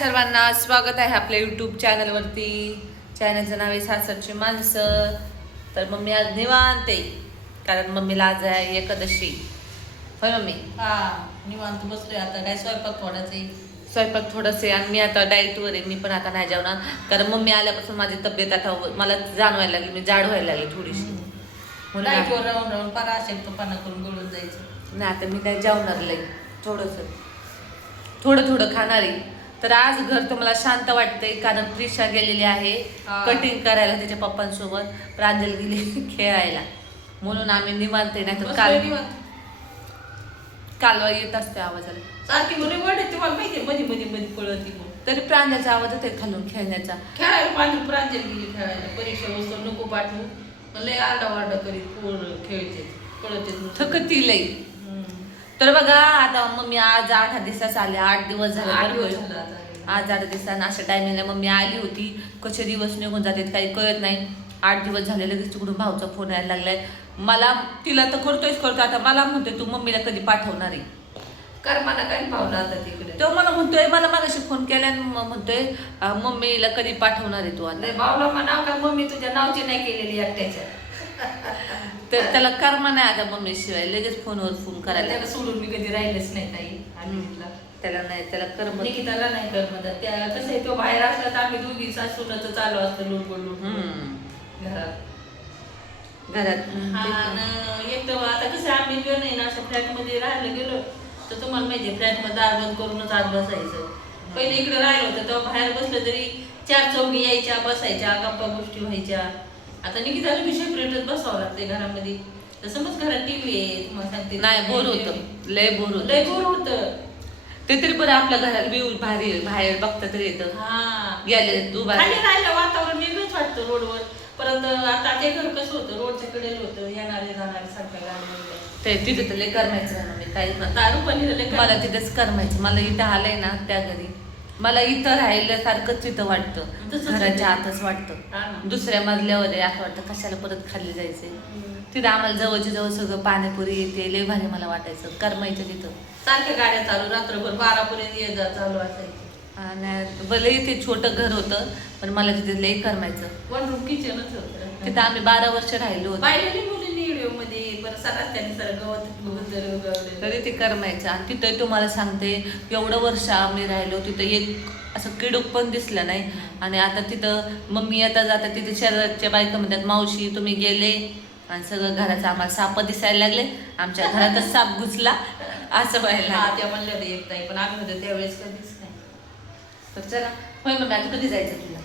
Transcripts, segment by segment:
सर्वांना स्वागत आहे आपल्या यूट्यूब चॅनलवरती. चॅनलचं नाव आहे सासरची माणसं. तर मम्मी आज निवांत आहे, कारण मम्मीला आज आहे एकादशी. होय मम्मी? हा, निवांत बसलोय. आता काय स्वयंपाक थोडाच आहे. स्वयंपाक थोडंसं आहे आणि मी आता डाएटवर आहे. मी पण आता नाही जेवणार, कारण मम्मी आल्यापासून माझी तब्येत आता मला जाणवायला लागली, मी जाड व्हायला लागली थोडीशी. म्हणून डाएटवर राहून राहून पारा अशक्तपणा करून गळून जायचं. नाही, आता मी काय जेवणार लई थोडंसं थोडं थोडं खाणार आहे. तर आज घर तुम्हाला शांत वाटतंय, कारण प्रिशा गेलेली आहे कटिंग करायला त्याच्या पप्पांसोबत. प्रांजल गेली खेळायला, म्हणून आम्ही निवांत आहे. नाही तर कालवा येत असते आवाजाला सारखी मुली वडे तुम्हाला माहितीये, मध्ये मध्ये मध्ये पळती मग तरी प्रांजलचा आवाज येते खालून खेळण्याचा. खेळायला पाणी प्रांजल गेली खेळायला. परीक्षा वस्तू नको पाठवू, लय आरडा करीत पोर खेळते पळते थकती लई. तर बघा आता मम्मी आज 8 दिवसाच आले. 8 दिवस झाले. आज 8 दिवसांना अशा टायमिंगला मम्मी आली होती. कसे दिवस निघून जातात काही कळत नाही. 8 दिवस झाले, लगेच तिकडून भाऊचा फोन यायला लागलाय मला. तिला तर करतो आता मला म्हणतोय तू मम्मीला कधी पाठवणार आहे. कर्माला काय पावलं आता तिकडे. तो मला म्हणतोय, मला मागाशी फोन केला म्हणतोय मम्मीला कधी पाठवणार आहे तू आता. भाऊला म्हणा का मम्मी तुझ्या नावची नाही केलेली एकट्याच्या. तर त्याला कर्म नाही आता मम्मी शिवाय. लगेच फोनवर फोन करायला. त्याला सोडून मी कधी राहिलेच नाही ताई. त्याला नाही, त्याला कर्म. निकिताला नाही कर्म. त्या कसं आहे, तो बाहेर असला तर आम्ही दोघी सासूनच चालू असतं लुडबुड घरात. एक तर आता कसं आम्ही गेलो नाही ना, असं फ्लॅट मध्ये राहायला गेलो तर तुम्हाला माहितीये फ्लॅट मध्ये दार बंद करूनच आत बसायचं. पहिले इकडे राहिलं होतं तेव्हा बाहेर बसलं तरी 4 चौघी यायच्या, बसायच्या, गप्पा गोष्टी व्हायच्या. आता निकिताला बी सेपरेटच बसावं लागतंय घरामध्ये. तसं मग घरात टीव्ही आहे, तुम्हाला सांगते. नाही, बोर होतं, लय बोर होतं. ते तरी बरं आपल्या घरात व्यू भारी, बाहेर बघता तरी येतं. गेले खाली राहिलं वातावरण वेगळंच वाटतं रोडवर. परत आता ते घर कसं होतं, रोडच्या कडेला होतं, येणारे जाणारे सारख्या गाड्या. ते तिथे तर लय करमायचं ना मी काही दारू पण मला तिथेच करमायचं. मला इथं आलंय ना त्या घरी, मला इथं राहिल्यासारखंच तिथं वाटतं. घराच्या आतच वाटतं. दुसऱ्या मजल्यावर आहे असं वाटतं कशाला परत खाली जायचंय. तिथं आम्हाला जवळच्या जवळ सगळं पाणीपुरी येते, लय भारी मला वाटायचं. करमायचं तिथं. सारख्या गाड्या चालू, रात्रभर 12 पर्यंत ये जा चालू असायचं. आणि भले ते छोटं घर होतं, पण मला तिथे लय करमायचं. 1 रूम किचनच होतं. तिथं आम्ही 12 वर्ष राहिलो होतो. पाहिलेली मुलींनी व्हिडिओ मध्ये. परत रस्त्याने सर गवत तरी ते करमायचं. आणि तिथं तुम्हाला सांगते, एवढं वर्ष आम्ही राहिलो तिथं एक असं किडूक पण दिसलं नाही. आणि आता तिथं मम्मी येता जाता तिथे शहराच्या बायका म्हणतात मावशी तुम्ही गेले, आणि सगळं घराचं आम्हाला साप दिसायला लागले. आमच्या घरातच साप घुसला असं व्हायला. त्या म्हणल्या होत्या येत नाही, पण आम्ही होतो त्यावेळेस कधीच नाही. तर चला होय मग आता कधी जायचं तुला?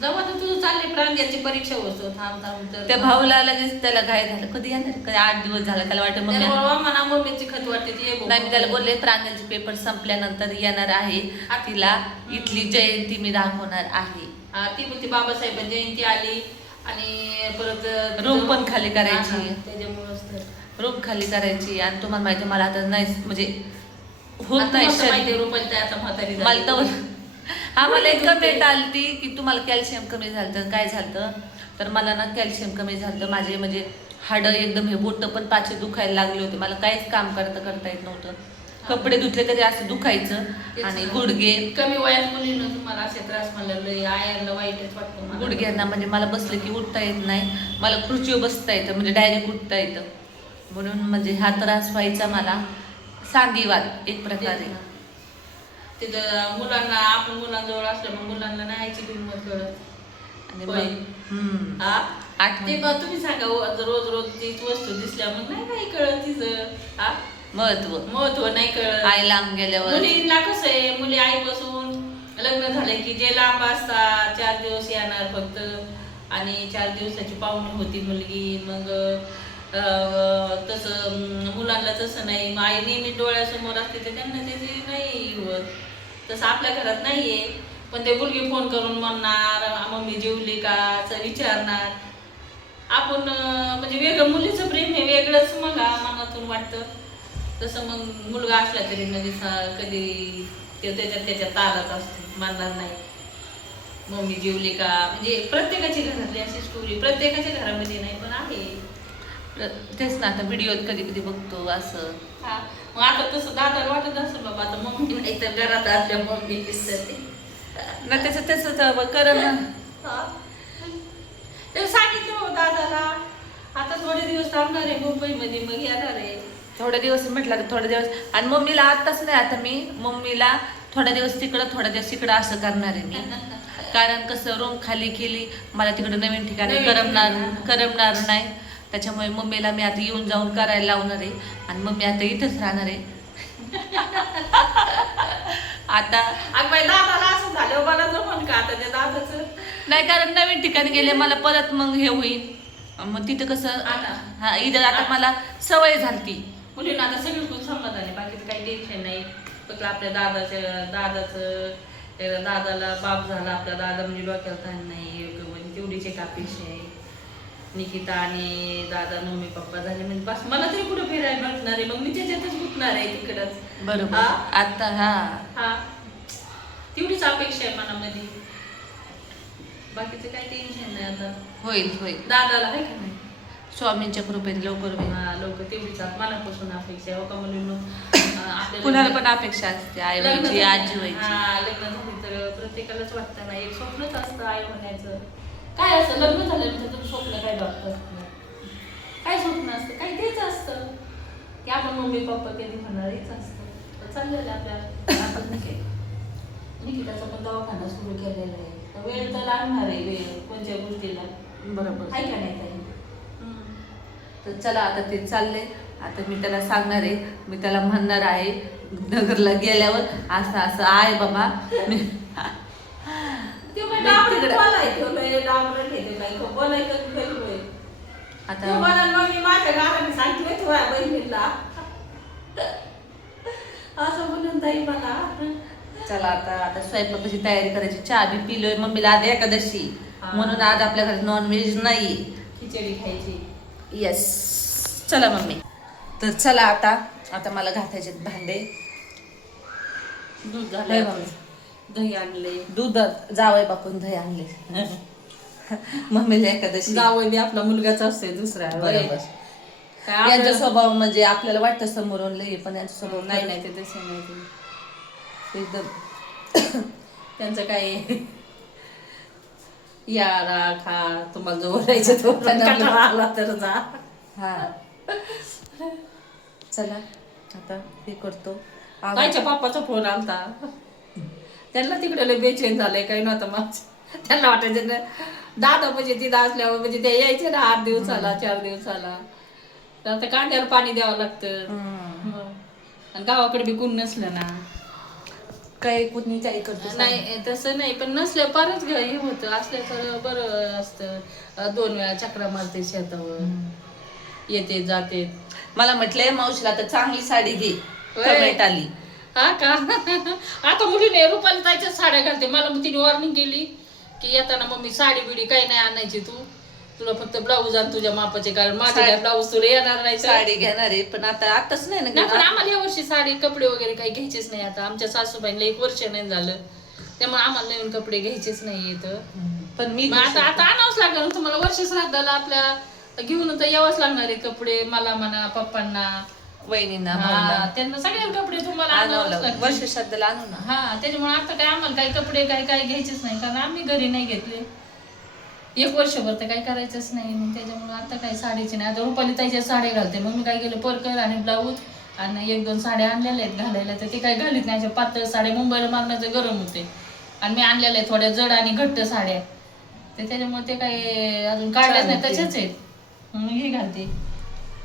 जेव्हा तर तुझं चालली प्रांजलची परीक्षा होतो. थांब तर त्या भाऊला लगेच त्याला घाय झालं. कधी येणार? कधी 8 दिवस झाला. त्याला वाटतं म्हणा मम्मीची खत वाटते ती. नाही, मी त्याला बोलले प्रांजलचे पेपर संपल्यानंतर येणार आहे, तिला इथली जयंती मी दाखवणार आहे. ती बोलते बाबासाहेब जयंती आली आणि परत रूम पण खाली करायची. त्याच्यामुळेच रूम खाली करायची. आणि तुम्हाला माहिती मला आता नाही म्हणजे होत नाही रूम आता म्हातारी मला तर आम्हाला एक कमेंट आली की तुम्हाला कॅल्शियम कमी झालं. काय झालं तर मला ना कॅल्शियम कमी झालं. माझे म्हणजे हाडं एकदम हे बोटं पण पाचे दुखायला लागले होते. मला काहीच काम करता येत नव्हतं. कपडे धुतले तरी असं दुखायचं. आणि गुडघे कमी वयात मुलीनं तुम्हाला असे त्रास म्हणलं आयरला वाईटच वाटतं. गुडघ्यांना म्हणजे मला बसलं की उठता येत नाही. मला खुर्चीवर बसता येतं, म्हणजे डायरेक्ट उठता येतं. म्हणून म्हणजे हा त्रास व्हायचा मला. सांधीवात एक प्रकारे. तिथं मुलांना आपण मुलांजवळ असलं मग मुलांना नाहीची किंमत कळत. आणि तुम्ही सांगा रोज रोज तीच वस्तू दिसल्या मग नाही कळत तिचं महत्व नाही कळत. आई लांब गेल्यावर मुलींना कसं आहे, मुली आईपासून लग्न झाले की जे लांब असतात 4 दिवस येणार फक्त. आणि 4 दिवसाची पाहुणी होती मुलगी. मग तसं मुलांना तसं नाही. आई नेहमी डोळ्यासमोर असते तर त्यांना त्याची नाही होत. तसं आपल्या घरात नाहीये. पण ते मुलगी फोन करून म्हणणार मम्मी जेवली का विचारणार. आपण म्हणजे वेगळं मुलीचं प्रेम हे वेगळंच मला मनातून वाटतं. तसं मग मुलगा असला तरी म्हणजे कधी ते त्याच्या तालात असतो, म्हणणार नाही मम्मी जेवली का. म्हणजे प्रत्येकाची घरातली अशी स्टोरी प्रत्येकाच्या घरामध्ये नाही पण आहे. तेच ना, आता व्हिडिओत कधी कधी बघतो असं. हा मग आता तसं दादाला वाटत असेल बाबा आता मम्मी नाही तर घरात असल्या मम्मी दिसते ना त्याचं त्याचं करम ना. ते सांगितलं हो दादाला आता थोडे दिवस थांबणार आहे मुंबईमध्ये मग येणार आहे. थोडे दिवस म्हटलं तर थोडे दिवस. आणि मम्मीला आताच नाही, आता मी मम्मीला थोड्या दिवस तिकडं थोड्या दिवस तिकडं असं करणार आहे मी. कारण कसं रूम खाली केली, मला तिकडं नवीन ठिकाणी करमणार नाही. त्याच्यामुळे मम्मीला मी आता येऊन जाऊन करायला लावणार आहे. आणि मम्मी आता इथंच राहणार आहे. आता दादाला असं झालं मला जमन का आता त्या दादाचं नाही, कारण नवीन ठिकाणी गेले मला परत मग हे होईल. मग तिथं कसं हा इथं आता मला सवय झाली. मुलींना आता सगळीकडून संमत आले, बाकीचं काही टेन्शन नाही. फक्त आपल्या दादाला बाप झाला, आपला दादा म्हणजे डोक्याला ताण नाही म्हणजे तेवढीच एक अपेक्षा आहे. निकिता आणि दादा मम्मी पप्पा झाले म्हणजे बस मला तरी कुठं फिरायला भेटणार आहे, मग मी त्याच्यातच गुंतणार आहे तिकडच. बरोबर आता हा तेवढीच अपेक्षा आहे मनामध्ये, बाकीचं काही टेन्शन नाही. आता होईल दादाला आहे का नाही स्वामींच्या कृपेने लवकर होईल. लोक तेवढीच मनापासून अपेक्षा आहे. हो का मुलींनो, आपल्याला कुणाला पण अपेक्षा असते आई व्हायची, आजी व्हायची. लग्न झाले तर प्रत्येकालाच वाटतं ना, एक स्वप्नच असतं आई म्हणायचं. काय असतं लग्न झाल्यानंतर तुम्ही स्वप्न काय बघतात, काय स्वप्न असतं, काय तेच असतं की आपण मम्मी पप्पा कधी म्हणणार हेच असतं. चाललेलं आपल्या आपण निकिताचा पण दवाखाना सुरू केलेला आहे, वेळ तर लागणार आहे. वेळ कोणत्या गोष्टीला बरोबर आहे का नाही ताई? तर चला आता ते चालले. आता मी त्याला सांगणार आहे, मी त्याला म्हणणार आहे नगरला गेल्यावर असं असं आहे बाबा. आता माझ्या घराने सांगते तुझ्या बहिणीला असं म्हणून ताई मला. चला आता स्वयंपाकाची तयारी करायची. चहा बी पिलोय, मम्मीला आज एकादशी म्हणून आज आपल्या घरात नॉनव्हेज नाही, खिचडी खायची. येस चला मम्मी. तर चला आता मला घासायचे भांडे. दूध झालंय, दही आणले, दूध जावय बापून दही आणले. मम्मीला एकादशी जावई आपला मुलगाच असतोय दुसरा. बरोबर. यांचा स्वभाव म्हणजे आपल्याला वाटतं समोरून लई, पण यांचा स्वभाव नाही ते तसे नाही ते एकदम त्यांचं काय या खा तुम्हाला जो बोलायचं तो कंटाळा आला तर जा. हा चला आता हे करतो. ताईच्या पप्पाचा फोन आलता, त्यांना तिकडे लय बेचैन झालंय. काही नव्हतं मग त्यांना वाटायचं ना दादा म्हणजे तिथं असल्यावर म्हणजे ते यायचे ना 8 दिवसाला 4 दिवसाला, तर आता कांद्याला पाणी द्यावं लागतं. आणि गावाकडे बी कोण नसलं ना, काही कुणी काही करतो नाही तसं नाही, पण नसल्या फारच हे होतं. असल्या तर बरं असतं. 2 वेळा चक्रा मारते शेतावर, येते जाते. मला म्हटलंय मावशीला तर चांगली साडी घे, कमेंट आली. हा का? आता मुलीने रुपाली ताईच्या साड्या घालते. मला मग तिने वॉर्निंग केली की येताना मम्मी साडी बिडी काही नाही आणायची, तुला फक्त ब्लाऊज आण तुझ्या मापाचे, कारण माझे काय ब्लाऊज तुला येणार नाही. साडी घेणार आहे पण आताच नाही ना. पण आम्हाला या वर्षी साडी कपडे वगैरे काही घ्यायचेच नाही. आता आमच्या सासूबाईंना 1 वर्ष नाही झालं, त्यामुळे आम्हाला नवीन कपडे घ्यायचेच नाही येत. पण मी आता आणावंच लागणार तुम्हाला. वर्ष श्राद्धाला आपल्या घेऊन तर यावंच लागणार आहे कपडे, मला म्हणा पप्पांना वहिनींना त्यांना सगळ्या कपडे तुम्हाला आणावंच लागतील. वर्ष श्राद्धाला आणू ना. हा त्याच्यामुळे आता काय आम्हाला काही कपडे काही घ्यायचेच नाही, कारण आम्ही घरी नाही घेतले 1 वर्षभर, तर काही करायचंच नाही. मग त्याच्यामुळे आता काही साडीचे नाही. आता रुपाली ताईच्या साड्या घालते, मग मी काय केलं परकर आणि ब्लाऊज आणि 1-2 साड्या आणलेल्या आहेत घालायला, तर ते काही घालीत नाही. पातळ साड्या मुंबईला मारण्याचं गरम होते, आणि मी आणलेल्या आहेत थोड्या जड आणि घट्ट साड्या, तर त्याच्यामुळे ते काही अजून काढल्याच नाही, तशाच आहेत. मग हे घालते.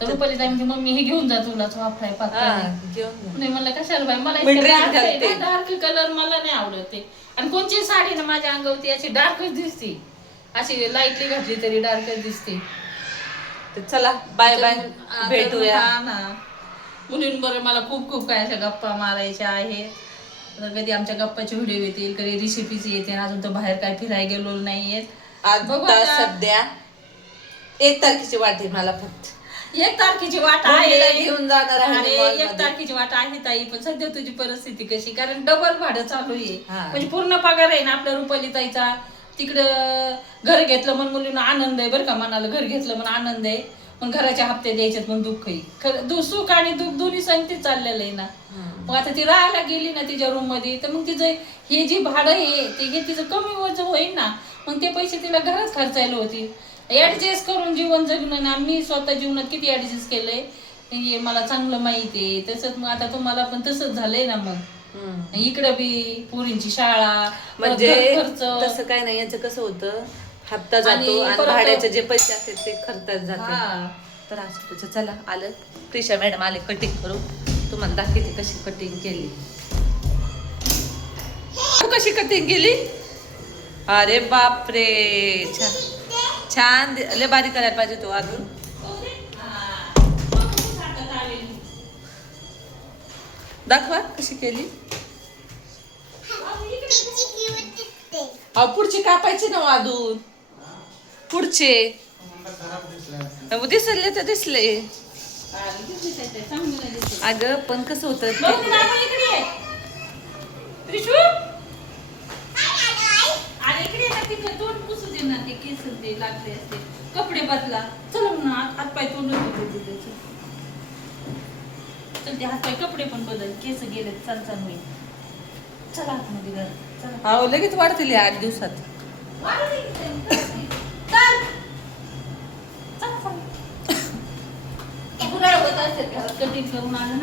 तर रुपाली ताई म्हणते मम्मी हे घेऊन जा, तुला वाफराय पातळ नाही. म्हणलं कशाला बाई, मला डार्क कलर मला नाही आवडत ते. आणि कोणची साडी ना माझ्या अंगावरती अशी डार्कच दिसते, अशी लाईटली घातली तरी डार्कच दिसते. तर चला बाय बाय, भेटूया ना. मुलींबरोबर मला खूप काय अशा गप्पा मारायच्या आहेत. कधी आमच्या गप्पाचे व्हिडिओ येतील, कधी रेसिपीज येते. अजून तर बाहेर काय फिरायला गेलो नाहीये. आता सध्या 1 तारखेची वाट आहे मला, फक्त 1 तारखेची वाट आहे, घेऊन जाणार आणि 1 तारखेची वाट आहे ताई. पण सध्या तुझी परिस्थिती कशी, कारण डबल भाडं चालू आहे, म्हणजे पूर्ण पगार आहे ना आपल्या रुपाली ताईचा. तिकडं घर घेतलं म्हणून मुलींना आनंद आहे बरं का, मनाला घर घेतलं म्हणून आनंद आहे. पण घराच्या हप्ते द्यायच्यात पण दुःख आहे. सुख आणि दुःख दोन्ही संगतीत चाललेलं आहे ना. मग आता ती राहायला गेली ना तिच्या रूम मध्ये, तर मग तिचं हे जी भाडं आहे ते हे तिचं कमी वजन होईल ना. मग ते पैसे तिला घरात खर्चायला होती. ऍडजस्ट करून जीवन जगणं ना. मी स्वतः जीवनात किती ऍडजस्ट केलंय हे मला चांगलं माहिती आहे. तसंच मग आता तुम्हाला पण तसंच झालंय ना. मग इकडं बी पोरींची शाळा म्हणजे खर्च तसं काय नाही. याचं कसं होतं, हप्ता जातो आणि आणि परत- भाड्याचे जे पैसे असतात ते खर्चात जाते. हा. तर असं तुझं चला आलं. प्रिशा मॅडम आले कटिंग करू. तुम्हाला दाखवते कशी कटिंग केली. तू कशी कटिंग केली? अरे बापरे, छान छान. लय बारीक करायला पाहिजे तो अजून. दाखवा कशी केली. पुढचे कापायचे ना अजून. पुढचे दिसले तर दिसले. अगं पण कसं होतं कपडे बदला. चला ना हात पाय तोंड ते हात पाय कपडे पण बदल. केस गेले चाल चाल होईल. चला आतमध्ये घर. चला हो लगेच वाढतील 8 दिवसात. कटिंग करून आणून